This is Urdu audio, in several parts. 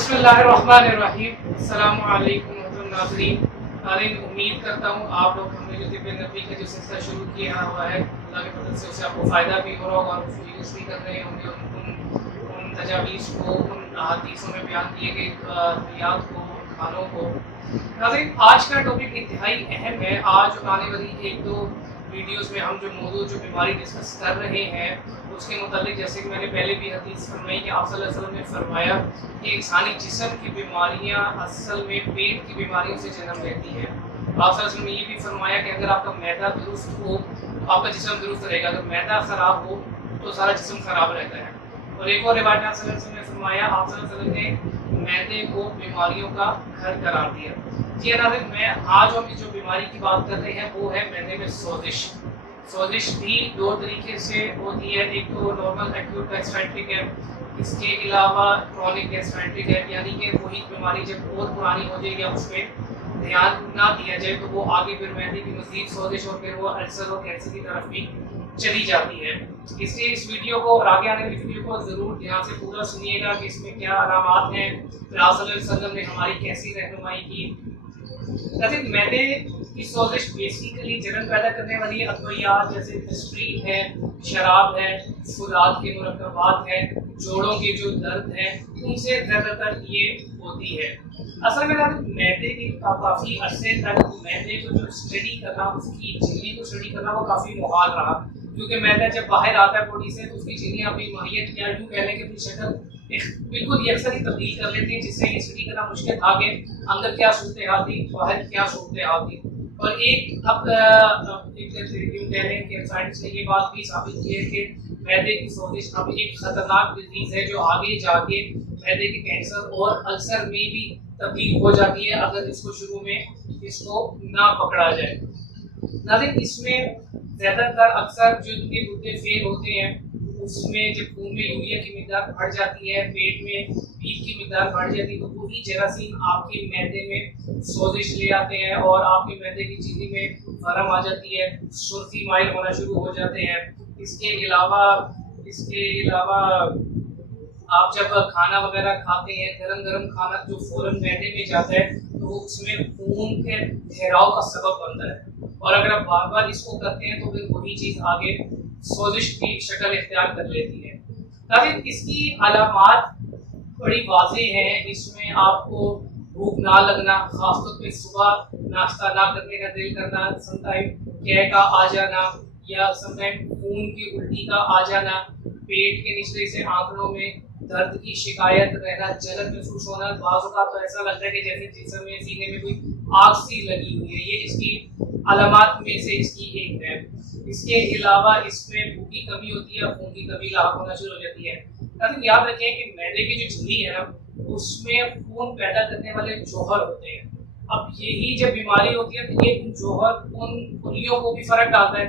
بسم اللہ الرحمن الرحیم۔ السلام علیکم ناظرین۔ امید کرتا ہوں آپ لوگ ہم نے جو طب نبوی کا جو سلسلہ شروع کیا ہوا ہے اللہ کے فضل سے اس سے آپ کو فائدہ بھی ہو رہا ہوگا اور یوز بھی کر رہے ہوں گے ان تجاویز کو، ان حدیثوں میں بیان کیے گئے ادویات کو، کھانوں کو۔ ناظرین آج کا ٹاپک انتہائی اہم ہے۔ آج آنے والی ایک دو ویڈیوز میں ہم جو بیماری ڈسکس کر رہے ہیں اس کے متعلق، جیسے کہ میں نے پہلے بھی حدیث فرمائی کہ آپ صلی اللہ علیہ وسلم نے فرمایا کہ انسانی جسم کی بیماریاں اصل میں پیٹ کی بیماریوں سے جنم لیتی ہیں۔ آپ صلی اللہ علیہ وسلم نے یہ بھی فرمایا کہ اگر آپ کا معدہ درست ہو آپ کا جسم درست رہے گا، اگر معدہ خراب ہو تو سارا جسم خراب رہتا ہے۔ اور ایک اور روایت میں آپ صلی اللہ علیہ وسلم نے فرمایا، آپ صلی اللہ علیہ وسلم نے معدے کو بیماریوں کا گھر قرار دیا۔ جی ناظرین، میں آج ہم جو بیماری کی بات کر رہے ہیں وہ ہے معدے میں سوزش۔ سوزش بھی دو طریقے سے ہوتی ہے، ایک تو نارمل ایکیوٹ گیسٹرائنٹرک ہے، اس کے علاوہ کرونک گیسٹرائنٹرک ہے، یعنی کہ وہی بیماری جب بہت پرانی ہو جائے گی اب اس پہ دھیان نہ دیا جائے تو وہ آگے پھر معدے کی مزید سوزش اور پھر وہ السر اور کینسر کی طرف بھی چلی جاتی ہے۔ اس لیے اس ویڈیو کو اور آگے آنے والی ویڈیو کو ضرور دھیان سے پورا سنیے گا کہ اس میں کیا علامات ہیں، پھر آپ صلی اللہ علیہ وسلم نے ہماری کیسی رہنمائی کی۔ لیکن معدے کی سوزش بیسیکلی جلن پیدا کرنے والی ادویات جیسے اسپرین ہے، شراب ہے، فولاد کے مرکبات ہیں، جوڑوں کے جو درد ہیں ان سے زیادہ تر یہ ہوتی ہے۔ اصل میں معدے کی کافی عرصے تک معدے کو جو اسٹڈی کرنا، اس کی جھلی کو اسٹڈی کرنا وہ کافی محال رہا، کیونکہ معدہ جب باہر آتا ہے باڈی سے تو اس کی جھلیاں اپنی ماہیت یا یوں کہہ لیں کہ اپنی شکل بالکل یکساں ہی تبدیل کر لیتی ہیں، جس سے یہ اسٹڈی کرنا مشکل تھا کہ اندر کیا صورتحال تھی، باہر کیا صورتحال تھی۔ اور ایک اب یوں کہہ لیں کہ سائنس نے یہ بات بھی ثابت کی ہے کہ معدے کی سوزش اب ایک خطرناک ڈیزیز ہے جو آگے جا کے معدے کے کینسر اور السر میں بھی تبدیل ہو جاتی ہے اگر اس کو شروع میں اس کو نہ پکڑا جائے۔ ناظرین اس میں زیادہ تر اکثر جو ان کے گردے فیل ہوتے ہیں اس میں جب خون میں یوریا کی مقدار بڑھ جاتی ہے، پیٹ میں پیٹ کی مقدار بڑھ جاتی ہے تو وہی جراثیم آپ کے معدے میں سوزش لے آتے ہیں اور آپ کے معدے کی جھلی میں ورم آ جاتی ہے، سرخی مائل ہونا شروع ہو جاتے ہیں۔ اس کے علاوہ آپ جب کھانا وغیرہ کھاتے ہیں، گرم گرم کھانا جو فوراً معدے میں جاتا ہے تو اس میں خون کے ٹھہراؤ کا سبب بنتا ہے، اور اگر آپ بار بار اس کو کرتے ہیں تو پھر وہی چیز آگے سوزش کی شکل اختیار کر لیتی ہے۔ لیکن اس کی علامات بڑی واضح ہیں۔ اس میں آپ کو بھوک نہ لگنا، خاص طور پہ صبح ناشتہ نہ کرنے کا دل کرنا، سم ٹائم قے کا آ جانا یا سم ٹائم خون کی الٹی کا آ جانا، پیٹ کے نچلے سے آنکڑوں میں درد کی شکایت رہنا، جلن محسوس ہونا، بعض اوقات تو ایسا لگتا ہے کہ جیسے جسم میں سینے میں کوئی آگ سی لگی ہوئی ہے، یہ اس کی علامات میں سے اس کی ایک ہے۔ اس کے علاوہ اس میں بھوک کی کمی ہوتی ہے، خون کی کمی لاحق ہونا شروع ہو جاتی ہے۔ لیکن یاد رکھیں کہ معدے کی جو جھلی ہے نا اس میں خون پیدا کرنے والے جوہر ہوتے ہیں۔ اب یہی جب بیماری ہوتی ہے تو یہ جوہر ان خلیوں کو بھی فرق ڈالتا ہے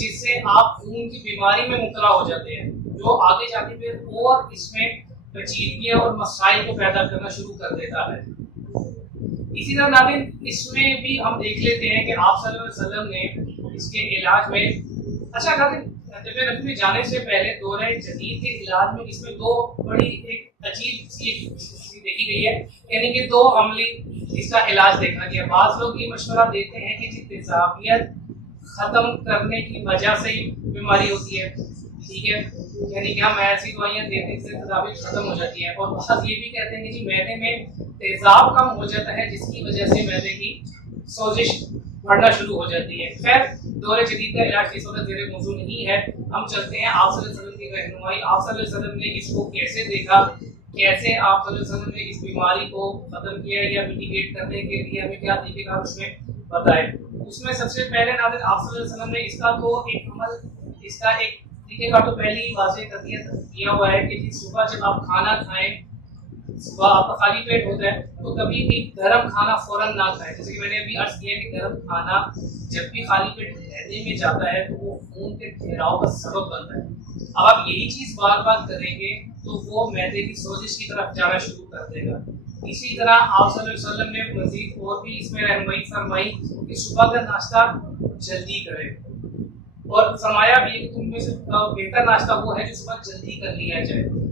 جس سے آپ خون کی بیماری میں مبتلا ہو جاتے ہیں، جو آگے جا کے پھر اور اس میں پیچیدگیاں اور مسائل کو پیدا کرنا شروع کر دیتا ہے۔ اسی طرح ناظرین اس میں بھی ہم دیکھ لیتے ہیں کہ آپ صلی اللہ علیہ وسلم نے اس کے علاج میں ناظرین طب نبوی میں جانے سے پہلے دورہ جدید کے علاج میں اس میں دو بڑی ایک عجیب سی دیکھی گئی ہے، یعنی کہ دو عملی اس کا علاج دیکھا گیا۔ بعض لوگ یہ مشورہ دیتے ہیں کہ تیزابیت ختم کرنے کی وجہ سے ہی بیماری ہوتی ہے، ٹھیک ہے، یعنی کہ ہم ایسی دوائیاں دیتے ہیں جس سے تیزابیت ختم ہو جاتی ہے، اور بعض یہ بھی کہتے ہیں کہ جی معدے میں تیزاب کم ہو جاتا ہے جس کی وجہ سے معدے کی سوزش بڑھنا شروع ہو جاتی ہے۔ خیر دور جدید کا علاج اس وقت زیر موضوع نہیں ہے، ہم چلتے ہیں آپ صلی اللہ علیہ وسلم کی رہنمائی۔ آپ صلی اللہ علیہ وسلم نے اس کو کیسے دیکھا، کیسے آپ صلی اللہ علیہ وسلم نے اس بیماری کو ختم کیا یا میٹیگیٹ کرنے کے لیے ہمیں کیا طریقے کار اس میں بتائے۔ اس میں سب سے پہلے ناظرین آپ صلی اللہ علیہ وسلم نے اس کا تو ایک عمل، اس کا ایک طریقے کار تو پہلے ہی واضح کر دیا ہوا ہے کہ صبح جب آپ کھانا کھائیں، صبح آپ کا خالی پیٹ ہوتا ہے تو کبھی بھی گرم کھانا فوراً نہ کھائیں۔ جیسے کہ میں نے ابھی عرض کیا کہ گرم کھانا جب بھی خالی پیٹ معدے میں جاتا ہے تو وہ خون کے ٹھہراؤ کا سبب بنتا ہے۔ اب آپ یہی چیز بار بار کریں گے تو وہ معدے کی سوزش کی طرف جانا شروع کر دے گا۔ اسی طرح آپ صلی اللہ علیہ وسلم نے مزید اور بھی اس میں رہنمائی فرمائی کہ صبح کا ناشتہ جلدی کریں، اور فرمایا بھی کہ تم میں سے بہتر ناشتہ وہ ہے جو صبح جلدی کر لیا جائے۔